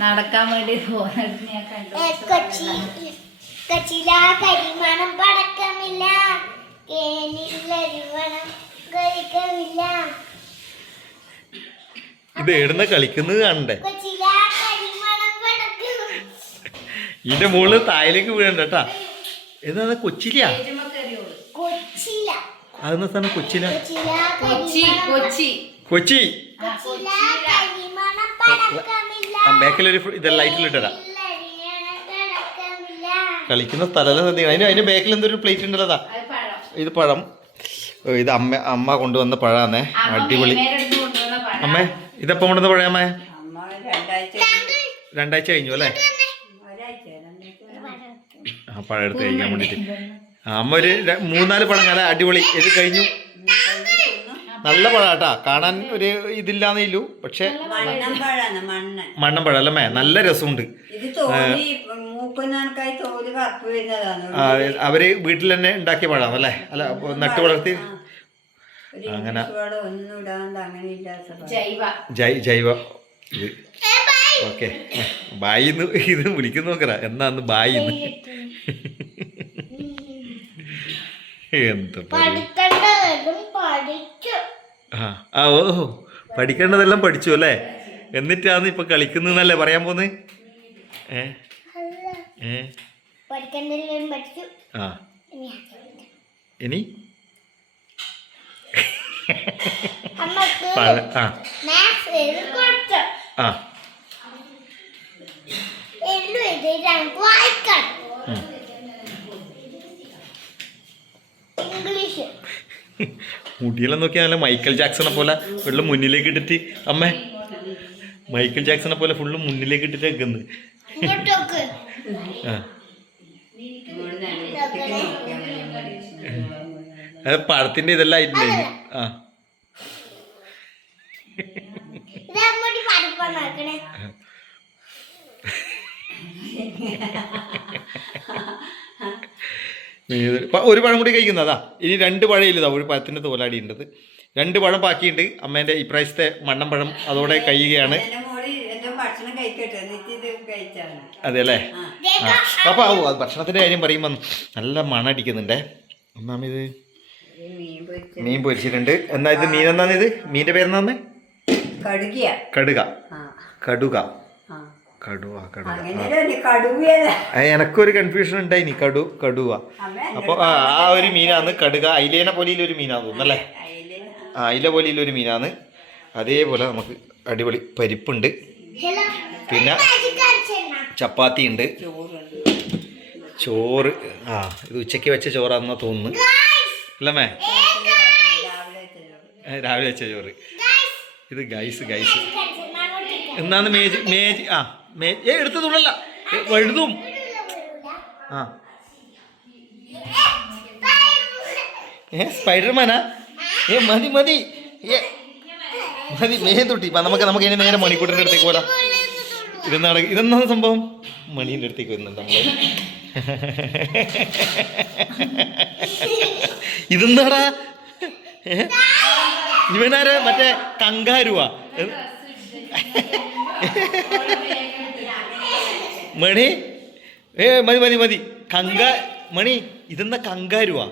നടക്കാൻ വേണ്ടി പോകുന്നത് ഞാൻ കണ്ടു കൊച്ചില കരിമണം പടക്കമില്ല. കേനില്ലരിമണം കഴിക്കമില്ല. ഇത് എവിടുന്ന കളിക്കുന്നത് കണ്ടേ ഇതിന്റെ മുകളിൽ തായലേക്ക് വീഴണ്ട കേട്ടാ. എന്നാ കൊച്ചിലിയാ കൊച്ചില അതെന്നാ സ്ഥലം കൊച്ചില കൊച്ചി കൊച്ചി. കൊച്ചി. ബാക്കിലൊരു ഇത് ലൈറ്റിലിട്ടതാ കളിക്കുന്ന സ്ഥലം അതിന് അതിന്റെ ബാക്കിൽ എന്തൊരു പ്ലേറ്റ് ഉണ്ടല്ലോ ഇത് പഴം. ഓ, ഇത് അമ്മ അമ്മ കൊണ്ടുവന്ന പഴാന്നേ. അടിപൊളി. അമ്മേ ഇതെപ്പം കൊണ്ടുവന്ന പഴയമ്മേ അമ്മ? രണ്ടാഴ്ച കഴിഞ്ഞു. അല്ലേ? ആ പഴം എടുത്ത് കഴിക്കാൻ വേണ്ടിട്ട്. അമ്മ ഒരു മൂന്നാൽ പഴം നല്ല അടിപൊളി. ഇത് കഴിഞ്ഞു. നല്ല പഴം കേട്ടാ കാണാൻ ഒരു ഇതില്ലാന്നേലു പക്ഷെ മണ്ണമ്പഴാണ് അല്ലേ നല്ല രസമുണ്ട്. അവർ വീട്ടിൽ തന്നെ ഉണ്ടാക്കിയ പഴമാണ് അല്ലേ? അല്ല നട്ടു വളർത്തി? അങ്ങനെ. ജൈവ. ഇത്. ഓക്കെ. ബായിന്ന് ഇത് വിളിക്കുന്നു നോക്കറ. എന്നാന്ന് ബായിന്ന്. എന്ത് പഠിക്കും പഠിക്കേണ്ടതും പഠിച്ചു ആ ആ ഓ പഠിക്കേണ്ടതെല്ലാം പഠിച്ചു അല്ലേ? എന്നിട്ടാണ് ഇപ്പൊ കളിക്കുന്നല്ലേ പറയാൻ പോന്ന്? ഏ? ഏ? ആ. ഇനി ആ. ആ. ഇംഗ്ലീഷ്. മുടിയെല്ലാം നല്ല മൈക്കൽ ജാക്സണെ പോലെ വെള്ളം മുന്നിലേക്ക് ഇട്ടിട്ട് അമ്മേ. മൈക്കൽ ജാക്സണെ പോലെ ഫുള്ള് മുന്നിലേക്ക് ഇട്ടിട്ട് വെക്കുന്നു ഇങ്ങോട്ടോക്ക്. ആ. ഇങ്ങോട്ട് നല്ല വൃത്തിക്ക് നോക്കിയാൽ മതി. അത്. പഴത്തിന്റെ ഇതെല്ലാം ആയിട്ടുണ്ടായിരുന്നു? ആ ഒരു പഴം കൂടി കഴിക്കുന്നതാ ഇനി രണ്ട് പഴം ഇല്ലതാ ഒരു പഴത്തിന്റെ തോലാടി ഉണ്ടത് രണ്ട് പഴം ബാക്കിയുണ്ട്. അമ്മേന്റെ ഇപ്രാവശ്യത്തെ മണ്ണം പഴം അതോടെ കഴിയുകയാണ്. അതെ അല്ലേ അപ്പൊ ആവോ അത് ഭക്ഷണത്തിന്റെ കാര്യം പറയുമ്പോൾ നല്ല മണടിക്കുന്നുണ്ടേ ഒന്നാമത് ഇത് മീൻ പൊരിച്ച മീൻ പൊരിച്ചിട്ടുണ്ട്. എന്നാ ഇത് മീൻ എന്നാണ് ഇത് മീന്റെ പേരെന്നാന്ന് കടുക കടുക. കടുവ ആ, എനക്കൊരു കൺഫ്യൂഷൻ ഉണ്ടായി കടു കടുവ. അപ്പൊ അപ്പോൾ ആ ആ ഒരു മീനാണ് കടുക അയിലേനെ ഒരു മീനാന്ന് തോന്നുന്നല്ലേ ആ അയില പോലെയുള്ളൊരു മീനാണ് അതേപോലെ നമുക്ക് അടിപൊളി പരിപ്പുണ്ട്. ഹലോ പിന്നെ ചപ്പാത്തി ഉണ്ട് ചോറ് ആ ഇത് ഉച്ചയ്ക്ക് വെച്ച ചോറാണെന്നാ തോന്നുന്നു. അല്ലമ്മേ? രാവിലെ വെച്ച ചോറ്. ഇത് ഗൈസ് ഗൈസ് എന്നാന്ന് മേജ് മേജ് ആ. ഏ എടുത്തതുള്ളല്ല ഏ, വഴുതും. ആ. ഏ സ്പൈഡർമാനാ? ഏ മതി മതി. ഏ. മതി മേ തൊട്ടി. നമുക്ക് നമുക്ക് ഇനി നേരെ മണിക്കൂട്ടിന്റെ അടുത്തേക്ക് പോരാ. ഇതെന്നാണ് ഇതെന്താണ് സംഭവം? മണീന്റെ അടുത്തേക്ക് വരുന്നുണ്ട് നമ്മൾ. ഇതെന്താടാ? ഇവനാര്? മറ്റേ കങ്കാരുവാ? മണി? ഏ മതി മതി മതി. കങ്ക മണി. ഇതെന്ന കങ്കാരുവാ?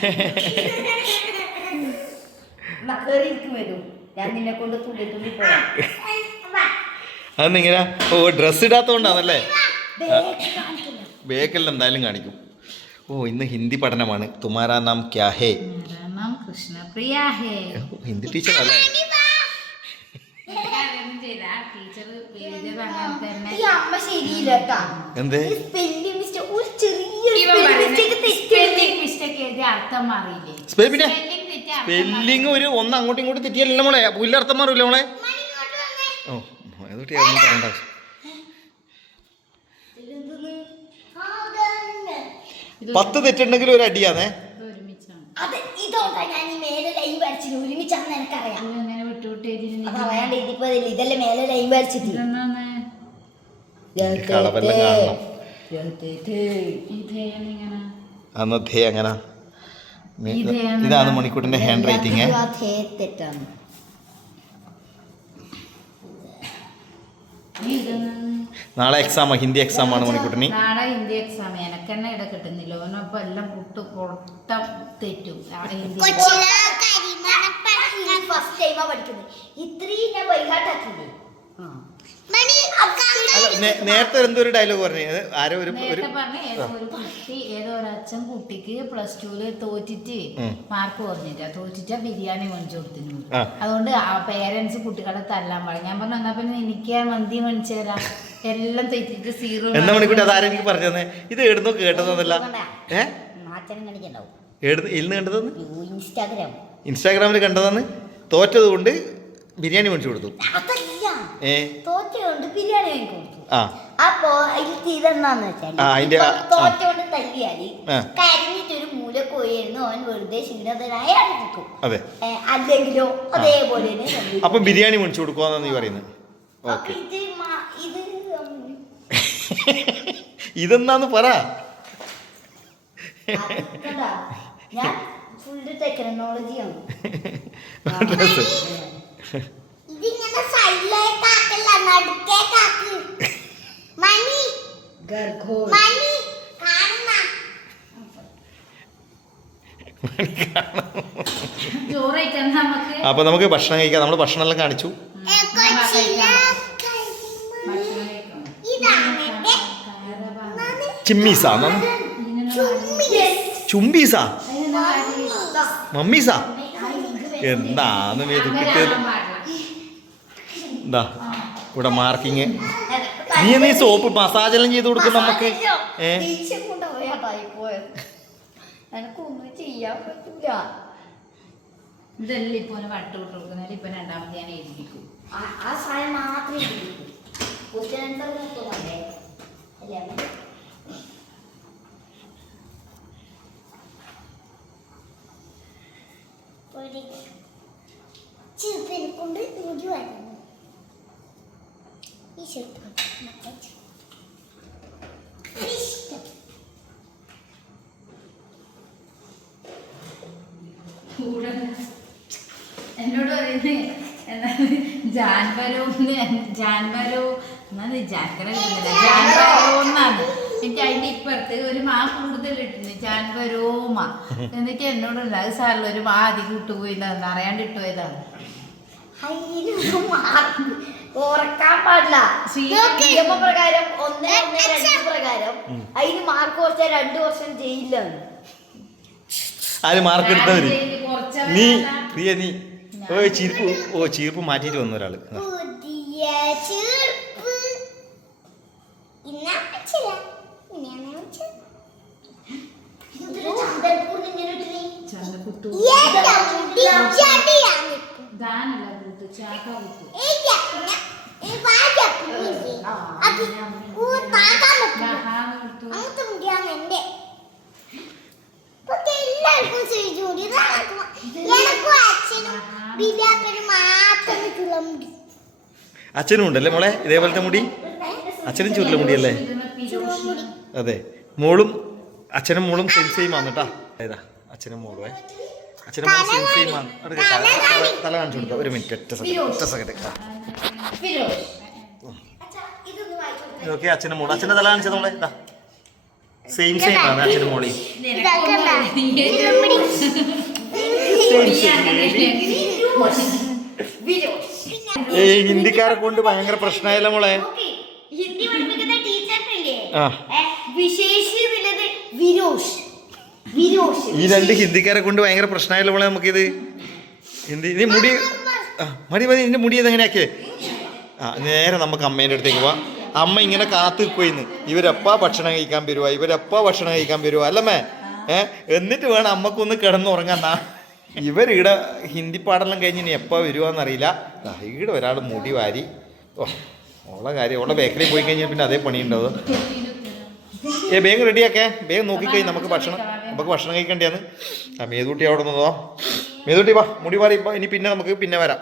അതെന്നിങ്ങനെ ഓ ഡ്രസ് ഇടാത്തോണ്ടാണല്ലേ? ബേക്കല്ല എന്തായാലും കാണിക്കും. ഓ ഇന്ന് ഹിന്ദി പഠനമാണ്. തുമാരാ നാം ക്യാഹേ ഹേ? കൃഷ്ണപ്രിയ ഹിന്ദി ടീച്ചർ അല്ലേ? ടീച്ചർ അങ്ങനെ തന്നെ. ഈ അമ്മ ശരിയില്ല എന്തേ? എന്ത് സ്പെല്ലിംഗ് മിസ്റ്റേക്ക് ഒരു ചെറിയ ഇവൻ മിസ്റ്റേക്ക് തെറ്റി സ്പെല്ലിംഗ് മിസ്റ്റേക്ക് എഴുതി അർത്ഥം മാറിയില്ലേ? സ്പെല്ലിംഗ് ഒരു ഒന്ന് അങ്ങോട്ടും ഇങ്ങോട്ടും തെറ്റിയല്ലോ മോളെ. പുല്ലർത്ഥം മാറില്ല മോളെ? ഓ അതുകൊണ്ട് പറയണ്ട ആവശ്യം. പത്ത് തെറ്റുണ്ടെങ്കിൽ ഒരു അടിയാണേ ഒരുമിച്ചാണ്. അത് ഇതോണ്ടാ ഞാൻ ഈ മേലെ ലൈവ് എനിക്കറിയാം. ഇതല്ലേ മേലെ ലൈൻ വരച്ചിട്ട്. അന്ന് ധേ അങ്ങനെ ഇതാണ് മണിക്കൂട്ടിന്റെ ഹാൻഡ് റൈറ്റിംഗ് നാളെ എക്സാം ഹിന്ദി എക്സാം ആണ് മണിക്കൂട്ടിന്. നാളെ ഹിന്ദി എക്സാം എനക്കെന്നെ ഇട കിട്ടുന്നില്ല. ഓനൊപ്പം എല്ലാം പുട്ട് പൊട്ടം തെറ്റും. ടൈമാ പഠിക്കുന്നത്. ഇത്രയും ഞാൻ വൈകാട്ടാക്കില്ലേ നേരത്തെ എന്തോ ഒരു ഡയലോഗ് പറഞ്ഞു ആരോ ഒരു പറഞ്ഞ ഏതോ ഒരു കുട്ടി ഏതോ ഒരു അച്ഛൻ കുട്ടിക്ക് പ്ലസ് ടുവിൽ തോറ്റിട്ട് മാർക്ക് കുറഞ്ഞിട്ടാ. തോറ്റിട്ടാ ബിരിയാണി മേടിച്ചു കൊടുത്തിനു അതുകൊണ്ട് ആ പേരൻസ് കുട്ടികളെ തല്ലാൻ പറഞ്ഞു ഞാൻ പറഞ്ഞു എന്നാ പിന്നെ എനിക്ക് മന്തി മേടിച്ചു തരാം. എല്ലാം തെറ്റിട്ട് സീറോ എന്നാ മണിക്കൂട്ടി അതാരും ആരെനിക്ക് പറഞ്ഞു തന്നെ? ഇത് എഴുന്നോ കേട്ടതൊന്നല്ല. ഏഹ് ഇന്ന് കണ്ടതെന്ന്? ഇൻസ്റ്റാഗ്രാം. ഇൻസ്റ്റാഗ്രാമിൽ കണ്ടതെന്ന്? തോറ്റത് കൊണ്ട് ബിരിയാണി മേടിച്ചു കൊടുത്തു. അതല്ല. ഏ? തോറ്റോണ്ട് ബിരിയാണി വാങ്ങി കൊടുത്തു. ആ. അപ്പോ വെച്ചാൽ ആ, അതിന്റെ ആ- തോറ്റോണ്ട് തല്ലിയാൽ ആ. കരഞ്ഞിട്ട് ഒരു മൂല പോയിരുന്നു. അവൻ വെറുതെ ക്ഷീണതനായി അടുക്കും അതെ. അല്ലെങ്കിലോ അതേപോലെ തന്നെ സംഭവിക്കും. അപ്പം ബിരിയാണി മേടിച്ചു കൊടുക്കുവാന്നാ നീ പറയുന്നത് അപ്പൊ ഓക്കെ. ഇത് മാ- ഇത് ഉം, ഇതെന്നാന്ന് പറ. അത് കണ്ടാ? ഞാൻ നമുക്ക്? അപ്പൊ നമുക്ക് ഭക്ഷണം കഴിക്കാം. നമ്മൾ ഭക്ഷണം എല്ലാം കാണിച്ചു. ചിമ്മീസാ. ചുംബീസാ മമ്മീസാ? എന്താന്ന് മേതു കിട്ടിയത്? എന്താ ഇവിടെ മാർക്കിങ്. നീ നീ സോപ്പ് മസാജെല്ലാം ചെയ്ത് കൊടുക്കും നമുക്ക്? ഏ? ദേഷ്യം കൊണ്ടുപോയാട്ടായി പോയത് എനക്കൊന്നും ചെയ്യാൻ പറ്റൂല. ഇതെല്ലാം ഇപ്പൊ വട്ട് വിട്ട് കൊടുക്കുന്നതിൽ ഇപ്പൊ രണ്ടാമത് ഞാൻ എഴുതിക്കും ആ- ആ സാധനം മാത്രമേ കൊണ്ട് വരുന്നു ഈ എന്നോട് പറയുന്നത് എന്താണ് ജാൻവരോ ജാൻവരോ എന്നാണ് കിട്ടുന്നില്ല ജാൻവരോ എന്നാണ്. എനിക്ക് അതിന്റെ ഇപ്പുറത്ത് ഒരു മാ കൂടുതൽ ഇട്ടുണ്ട് ജാൻവരോ മാ. എന്നോട് എന്നോടുണ്ട് അത് സാറിൽ ഒരു മാ അധികം ഇട്ടുപോയതാണ് അറിയാണ്ട് ഇട്ടുപോയതാണ്. പോയതാണ് പാടില്ല. ശ്രീ- ഇതൊക്കെ നിയമപ്രകാരം ഒന്ന് ഒന്ന് രണ്ട് പ്രകാരം അതിന് മാർക്ക് കുറച്ചാൽ രണ്ടു വർഷം ജയിലാണ് ആര് മാർക്ക് എടുത്തവര് നീ പ്രിയ നീ. ഓ ചീർപ്പ് ഓ ചീർപ്പ് മാറ്റിയിട്ട് വന്നു ഒരാൾ ഇതാ. പുതിയ ചെറുപ്പ് ഇന്നാ വെച്ചില്ല ഇന്നാണ് വെച്ചത്. ഇതൊരു ചന്ദ്രപ്പൂർണിമ ഇങ്ങനെ ഇട്ടില്ലേ? ചന്തക്കുത്തു ഏതാ മുടി ചടിയാണ് ഇപ്പൊ. ദാനല്ല കുത്തു ചാക്ക കുത്തു ഏതാ പിന്നെ? ഈ വാഴ പൂവില്ലേ? അത് ഊ താത്താൻ വെക്കും. മഹാ കുത്തു അങ്ങനത്തെ മുടിയാണ് എന്റെ ഇപ്പൊക്കെ എല്ലാവർക്കും ചോദിച്ചു മുടി ഇതാക്കും എനക്കും അച്ഛനും ഉണ്ടല്ലേ മോളെ? ഇതേപോലത്തെ മുടി? അച്ഛനും ചുരുള മുടിയല്ലേ? അതെ. മോളും അച്ഛനും മോളും സെയിം സെയിം ആണ് കേട്ടാ അതെ അച്ഛനും മോളും. അച്ഛനും സെയിം ആണ് തല കാണിച്ചു കൊടുക്കാം ഒരു മിനിറ്റ് ഒറ്റ സെക്കൻഡ് ഒറ്റ സെക്കൻഡ് പിരോഷ് ഇതൊന്ന് വായിച്ചു ഓക്കെ അച്ഛന്റെ മോൾ. അച്ഛന്റെ തല കാണിച്ചത് നമ്മളെ ഇതാ. സെയിം സെയിം ആണ് അച്ഛന്റെ മോളി ഏയ് ഹിന്ദിക്കാരെ കൊണ്ട് ഭയങ്കര പ്രശ്നമായല്ലോ മോളെ? ഹിന്ദി പഠിപ്പിക്കുന്ന ടീച്ചറിനില്ലേ? ആ. വിശേഷിക്കുന്നത് വിരോഷ് വിരോഷ് ഈ രണ്ട് ഹിന്ദിക്കാരെ കൊണ്ട് ഭയങ്കര പ്രശ്നമായല്ലോ മോളെ നമുക്കിത്. ഹിന്ദി നീ മുടി ആ മതി മതി നിന്റെ മുടി ഇതെങ്ങനെയാക്കിയേ? ആ നേരെ നമുക്ക് അമ്മേന്റെ അടുത്തേക്ക് പോവാം. അമ്മ ഇങ്ങനെ കാത്തു നിൽക്കുമായിരുന്നു ഇവരെപ്പാ ഭക്ഷണം കഴിക്കാൻ വരുവാ? ഇവരെപ്പാ ഭക്ഷണം കഴിക്കാൻ വരുവാ? അല്ലമ്മേ ഏ എന്നിട്ട് വേണം അമ്മക്കൊന്ന് കിടന്നുറങ്ങാൻ. നാ ഇവരിവിടെ ഹിന്ദി പാടെല്ലാം കഴിഞ്ഞ് ഇനി എപ്പോൾ വരുവാന്നറിയില്ല. ഇവിടെ ഒരാൾ മുടി വാരി. ഓ ഉള്ള കാര്യം ഉള്ള ബേക്കറിയിൽ പോയി കഴിഞ്ഞാൽ പിന്നെ അതേ പണിയുണ്ടാവും. ഏ വേഗം റെഡിയാക്കേ? വേഗം നോക്കിക്കഴിഞ്ഞ് നമുക്ക് ഭക്ഷണം. നമുക്ക് ഭക്ഷണം കഴിക്കേണ്ടതാണ് ആ മേതൂട്ടി അവിടെ നിന്ന് നിന്നോ മേതൂട്ടി വാ മുടി പറയുമ്പോൾ ഇപ്പൊ ഇനി പിന്നെ നമുക്ക് പിന്നെ വരാം.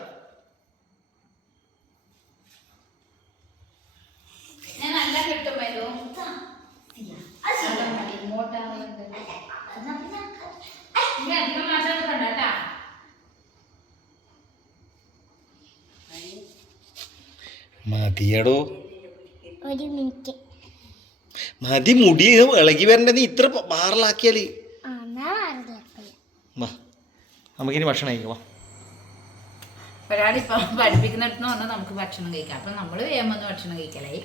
മതിയടോ. മതി മുടി ഇളകി വരണ്ട. നീ ഇത്ര ബാറിലാക്കിയാൽ ആ എന്നാ മാറില്ല വാ നമുക്കിനി ഭക്ഷണം കഴിക്കാം ഒരാളിപ്പോ പഠിപ്പിക്കുന്നിടത്ത് പറഞ്ഞാൽ നമുക്ക് ഭക്ഷണം കഴിക്കാം. അപ്പൊ നമ്മൾ വേഗം വന്ന് ഭക്ഷണം കഴിക്കലായി.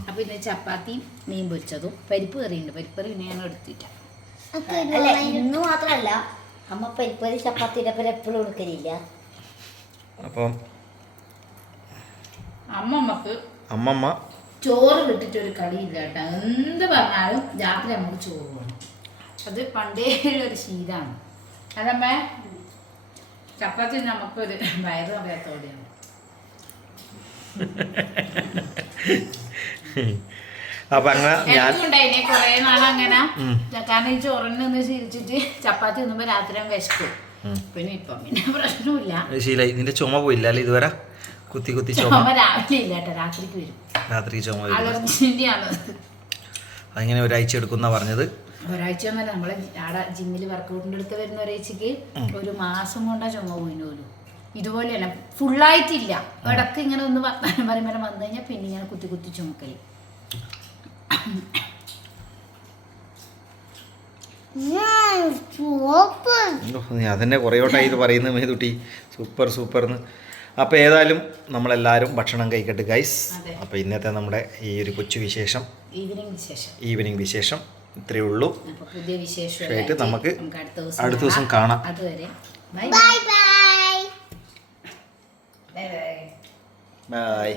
അപ്പൊ പിന്നെ ഇന്ന് ചപ്പാത്തിയും മീൻ പൊരിച്ചതും. പരിപ്പ് കറിയുണ്ട് പരിപ്പ് കറി പിന്നെ ഞാൻ എടുത്തിട്ട അല്ല? ഇന്ന് മാത്രല്ല അമ്മ പരിപ്പറി ചപ്പാത്തിയുടെ പേര് എപ്പോഴും എടുക്കലില്ല അപ്പം അമ്മമ്മക്ക് അമ്മമ്മ ചോറ് വിട്ടിട്ട് ഒരു കളിയില്ല കേട്ടോ. എന്ത് പറഞ്ഞാലും രാത്രി നമുക്ക് ചോറ് വേണം. അത് പണ്ടേ ഒരു ശീലമാണ് അതമ്മേ ചപ്പാത്തി നമുക്കൊരു വയറ് അറിയാത്തോടെയാണ് അപ്പൊ അങ്ങനെ ഞാൻ ഉണ്ടായിനെ കുറേ നാളങ്ങനെ. കാരണം ഈ ചോറിനൊന്ന് ശീലിച്ചിട്ട് ചപ്പാത്തി തിന്നുമ്പോ രാത്രി വിശക്കും. പിന്നെ ഇപ്പം പിന്നെ പ്രശ്നമില്ല. ശീലായി. നിന്റെ ചുമ പോയില്ല അല്ലേ ഇതുവരെ? കുത്തി കുത്തി ചുമ. രാവിലെ ഇല്ല കേട്ടോ. രാത്രിക്ക് വരും. രാത്രി ചുമ വരും. അലർജിന്റെ ആണ് അതിങ്ങനെ ഒരാഴ്ച എടുക്കുന്ന പറഞ്ഞത്. ഒരാഴ്ച ഒന്നല്ല നമ്മളെ ആടെ ജിമ്മിൽ വർക്കൗട്ടിന്റെ അടുത്ത് വരുന്ന ഒരാഴ്ചക്ക് ഒരു മാസം കൊണ്ടാ ചുമ പോയിന് പോലും തന്നെ ഫുള്ളായിട്ടില്ല ഇടയ്ക്ക് ഇങ്ങനെ ഒന്ന് വർത്താനം പറയുമ്പോൾ വന്നു കഴിഞ്ഞാൽ പിന്നെ ഇങ്ങനെ കുത്തി കുത്തി ചുമക്കൽ. നീ അതന്നെ കുറേ വട്ടമായി ഇത് പറയുന്നത് മേതുട്ടി. സൂപ്പർ സൂപ്പർ എന്ന് അപ്പോൾ ഏതായാലും നമ്മളെല്ലാവരും ഭക്ഷണം കഴിക്കട്ടെ ഗൈസ് അപ്പം അപ്പോൾ ഇന്നത്തെ നമ്മുടെ ഈ ഒരു കൊച്ചു വിശേഷം. ഈവനിങ് വിശേഷം. ഈവനിങ് വിശേഷം. ഇത്രയേ ഉള്ളൂ. പുതിയ വിശേഷം ആയിട്ട് നമുക്ക് അടുത്ത ദിവസം കാണാം. അതുവരെ ബൈ ബൈ. Bye bye